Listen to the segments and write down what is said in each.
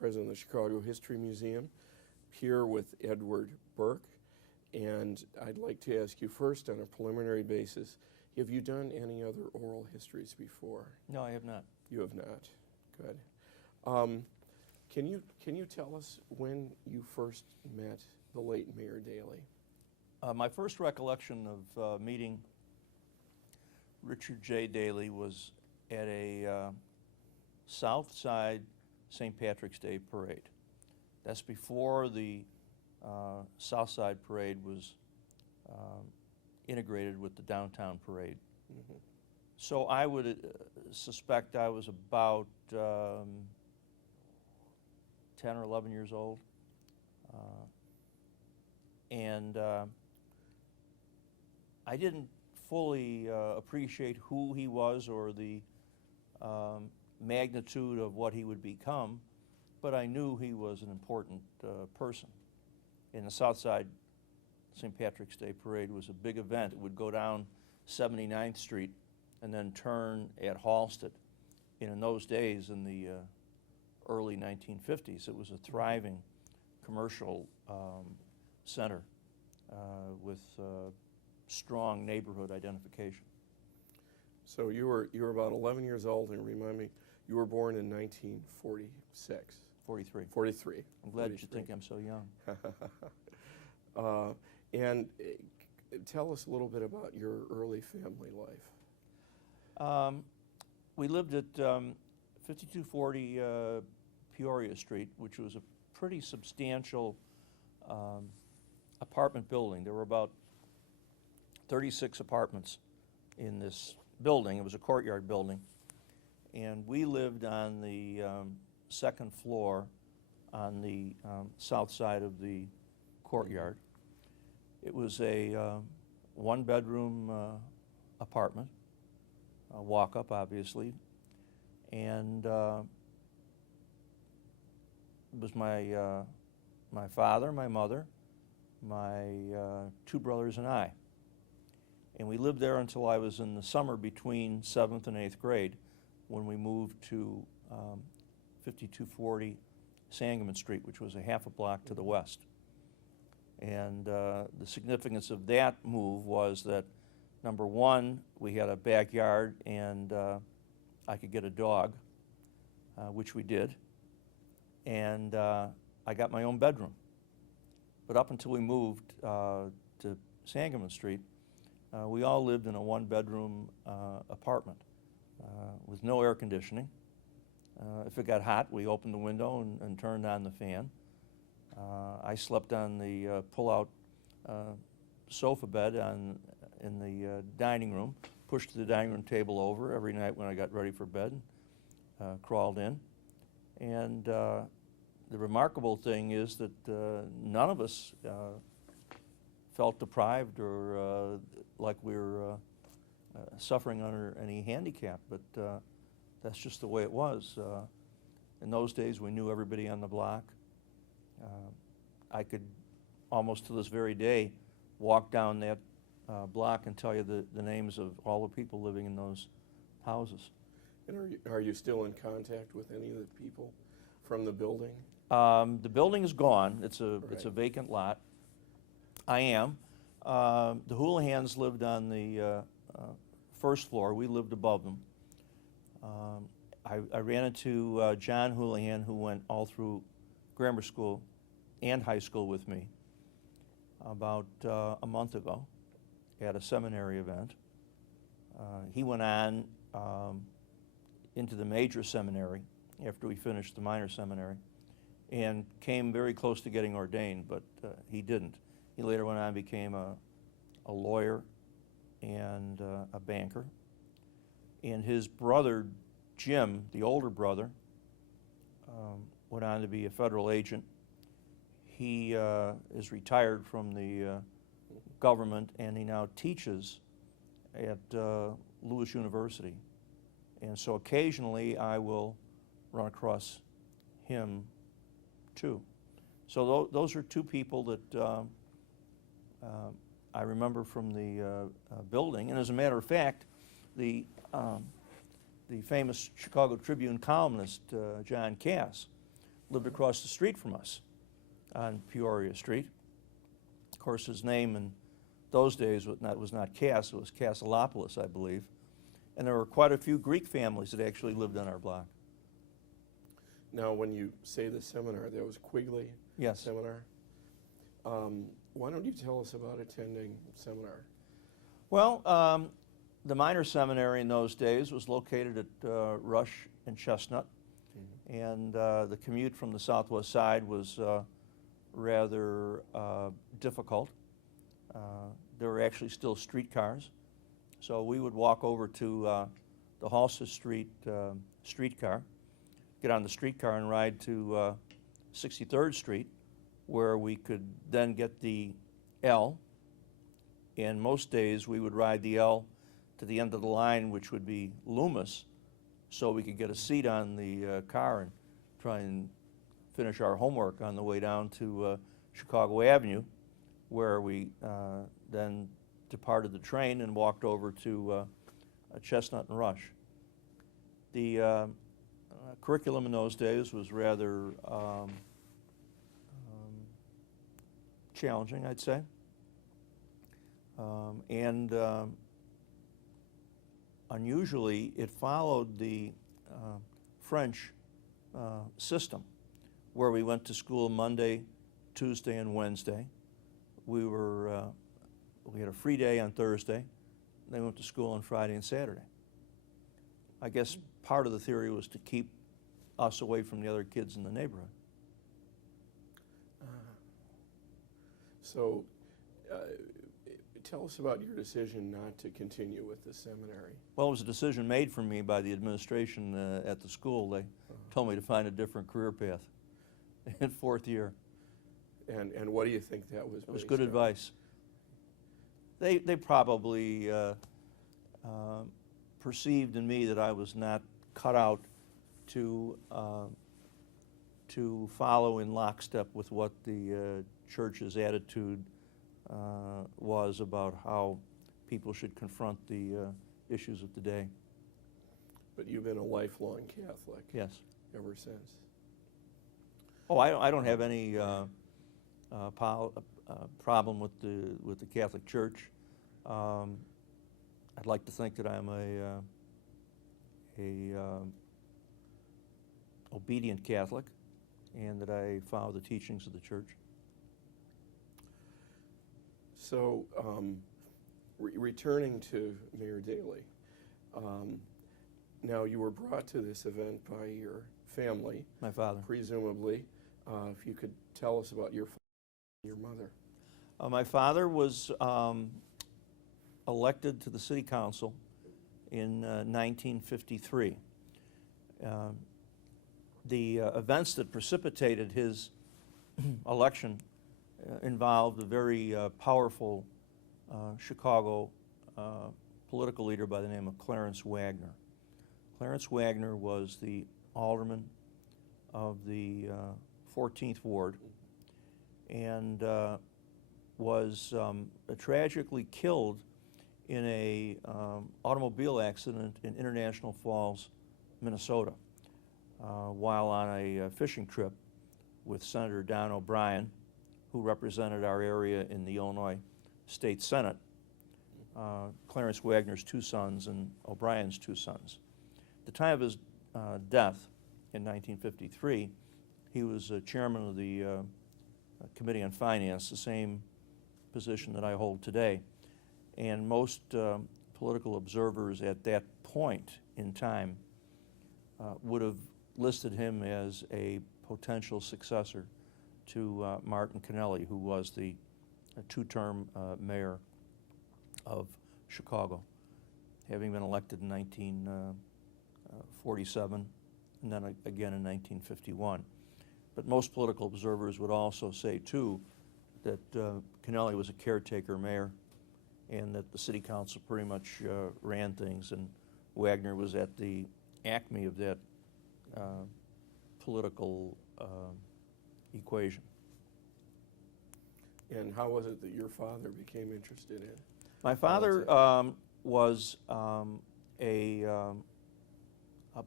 president of the Chicago History Museum, here with Edward Burke. And I'd like to ask you first, on a preliminary basis, have you done any other oral histories before? No, I have not. You have not. Good. Can you tell us when you first met the late Mayor Daley? My first recollection of meeting Richard J. Daley was at a South Side St. Patrick's Day parade. That's before the South Side parade was integrated with the downtown parade. Mm-hmm. So I would suspect I was about 10 or 11 years old. And I didn't fully appreciate who he was or the magnitude of what he would become, but I knew he was an important person. And the Southside St. Patrick's Day Parade was a big event. It would go down 79th Street and then turn at Halsted. And in those days, in the early 1950s, it was a thriving commercial center with strong neighborhood identification. So you were about 11 years old, and remind me, you were born in 1946. 43. 43. I'm glad you think I'm so young. And tell us a little bit about your early family life. We lived at 5240 Peoria Street, which was a pretty substantial apartment building. There were about 36 apartments in this building. It was a courtyard building. And we lived on the second floor on the south side of the courtyard. It was a one-bedroom apartment, a walk-up, obviously, and it was my father, my mother, my two brothers, and I. And we lived there until I was in the summer between 7th and 8th grade, when we moved to 5240 Sangamon Street, which was a half a block to the west. And the significance of that move was that, number one, we had a backyard and I could get a dog, which we did, and I got my own bedroom. But up until we moved to Sangamon Street, we all lived in a one-bedroom apartment with no air conditioning. If it got hot, we opened the window and turned on the fan. I slept on the pull-out sofa bed in the dining room, pushed the dining room table over every night when I got ready for bed, crawled in. And the remarkable thing is that none of us felt deprived or like we were suffering under any handicap, but that's just the way it was. In those days, we knew everybody on the block. I could, almost to this very day, walk down that block and tell you the names of all the people living in those houses. And are you still in contact with any of the people from the building? The building is gone. It's a vacant lot. I am. The Houlihan's lived on the first floor. We lived above them. I ran into John Houlihan, who went all through grammar school and high school with me, about a month ago at a seminary event. He went on into the major seminary after we finished the minor seminary and came very close to getting ordained, but he didn't. He later went on and became a lawyer and a banker. And his brother, Jim, the older brother, went on to be a federal agent. He is retired from the government, and he now teaches at Lewis University. And so occasionally I will run across him too. So those are two people that I remember from the building. And as a matter of fact, the famous Chicago Tribune columnist, John Cass, lived across the street from us on Peoria Street. Of course, his name in those days was not Cass, it was Cassolopolis, I believe. And there were quite a few Greek families that actually lived on our block. Now, when you say the seminar, that was Quigley Yes. Seminar. Why don't you tell us about attending seminar? Well, the minor seminary in those days was located at Rush and Chestnut, and the commute from the southwest side was rather difficult. There were actually still streetcars, so we would walk over to the Halsted Street streetcar, get on the streetcar and ride to 63rd Street, where we could then get the L. And most days we would ride the L to the end of the line, which would be Loomis, so we could get a seat on the car and try and finish our homework on the way down to Chicago Avenue, where we then departed the train and walked over to Chestnut and Rush. The curriculum in those days was rather challenging, I'd say. And unusually, it followed the French system, where we went to school Monday, Tuesday, and Wednesday. We had a free day on Thursday, and they went to school on Friday and Saturday. I guess part of the theory was to keep us away from the other kids in the neighborhood. So, tell us about your decision not to continue with the seminary. Well, it was a decision made for me by the administration at the school. They told me to find a different career path in fourth year. And what do you think that was? It was good advice. They probably perceived in me that I was not cut out to follow in lockstep with what the church's attitude was about how people should confront the issues of the day. But you've been a lifelong Catholic. Yes. Ever since. Oh, I don't have any problem with the Catholic Church. I'd like to think that I'm a obedient Catholic, and that I follow the teachings of the Church. So, returning to Mayor Daley, now you were brought to this event by your family. My father. Presumably. If you could tell us about your father and your mother. My father was elected to the city council in 1953. The events that precipitated his election involved a very powerful Chicago political leader by the name of Clarence Wagner. Clarence Wagner was the alderman of the 14th Ward, and was tragically killed in a automobile accident in International Falls, Minnesota, while on a fishing trip with Senator Don O'Brien, who represented our area in the Illinois State Senate, Clarence Wagner's two sons and O'Brien's two sons. At the time of his death in 1953, he was chairman of the Committee on Finance, the same position that I hold today. And most political observers at that point in time would have listed him as a potential successor to Martin Kennelly, who was the two-term mayor of Chicago, having been elected in 1947 and then again in 1951. But most political observers would also say, too, that Kennelly was a caretaker mayor and that the city council pretty much ran things, and Wagner was at the acme of that political equation. And how was it that your father became interested in? My father was a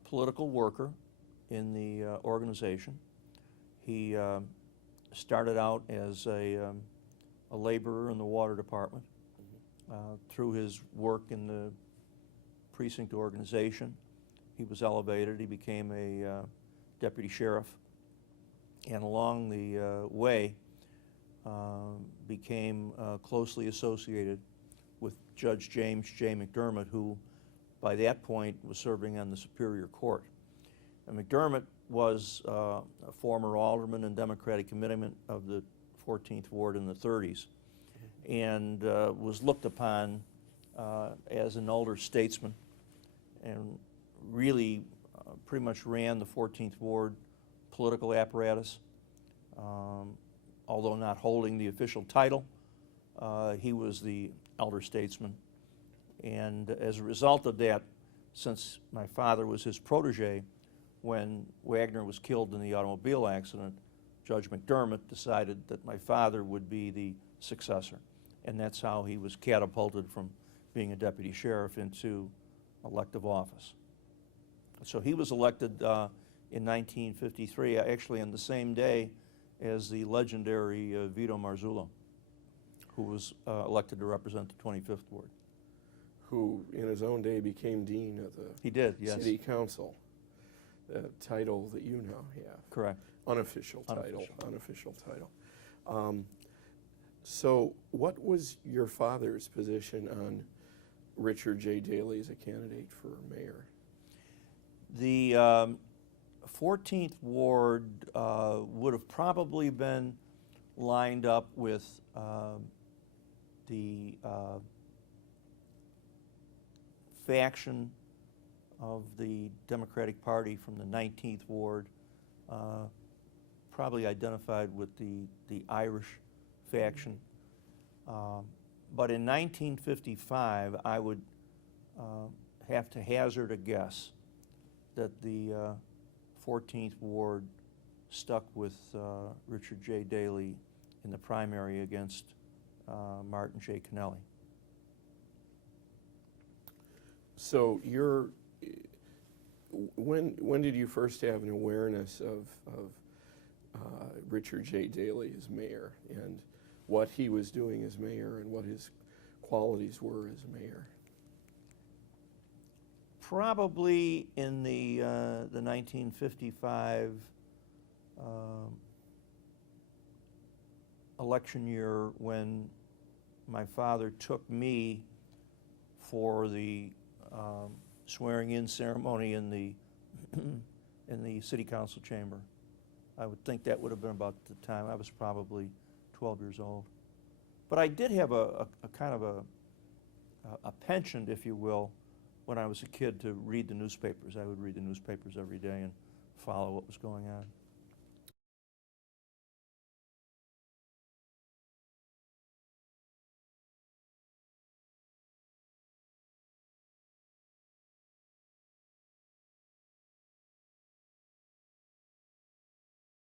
political worker in the organization. He started out as a laborer in the water department. Through his work in the precinct organization, he was elevated. He became a deputy sheriff, and along the way became closely associated with Judge James J. McDermott, who by that point was serving on the Superior Court. And McDermott was a former alderman and Democratic commitment of the 14th Ward in the 30s, and was looked upon as an older statesman, and really pretty much ran the 14th Ward political apparatus. Although not holding the official title, he was the elder statesman. And as a result of that, since my father was his protege, when Wagner was killed in the automobile accident, Judge McDermott decided that my father would be the successor. And that's how he was catapulted from being a deputy sheriff into elective office. So he was elected in 1953, actually on the same day as the legendary Vito Marzullo, who was elected to represent the 25th Ward. Who, in his own day, became dean of the He did, yes. city council, the title that you now have. Correct. Unofficial title. So what was your father's position on Richard J. Daley as a candidate for mayor? The 14th Ward would have probably been lined up with the faction of the Democratic Party from the 19th Ward, probably identified with the Irish faction. But in 1955, I would have to hazard a guess that the 14th Ward stuck with Richard J. Daley in the primary against Martin J. Kennelly. So when did you first have an awareness of Richard J. Daley as mayor, and what he was doing as mayor, and what his qualities were as mayor? Probably in the 1955 election year, when my father took me for the swearing-in ceremony in the in the city council chamber. I would think that would have been about the time. I was probably 12 years old. But I did have a kind of a penchant, if you will, when I was a kid, to read the newspapers. I would read the newspapers every day and follow what was going on.